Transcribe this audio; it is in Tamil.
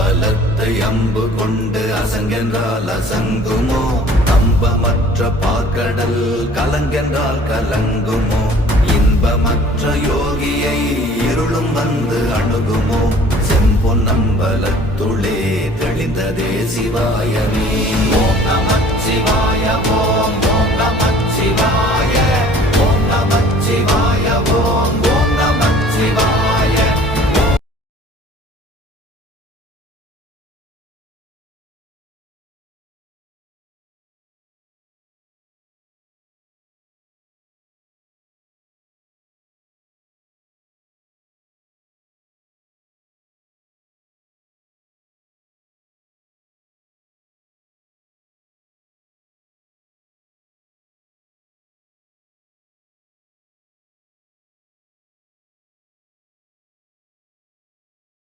பலத்தை அம்பு கொண்டு அசங்கென்றால் அசங்குமோ? கம்பமற்ற பார்க்கடல் கலங்கென்றால் கலங்குமோ? இன்பமற்ற யோகியை இருளும் வந்து அணுகுமோ?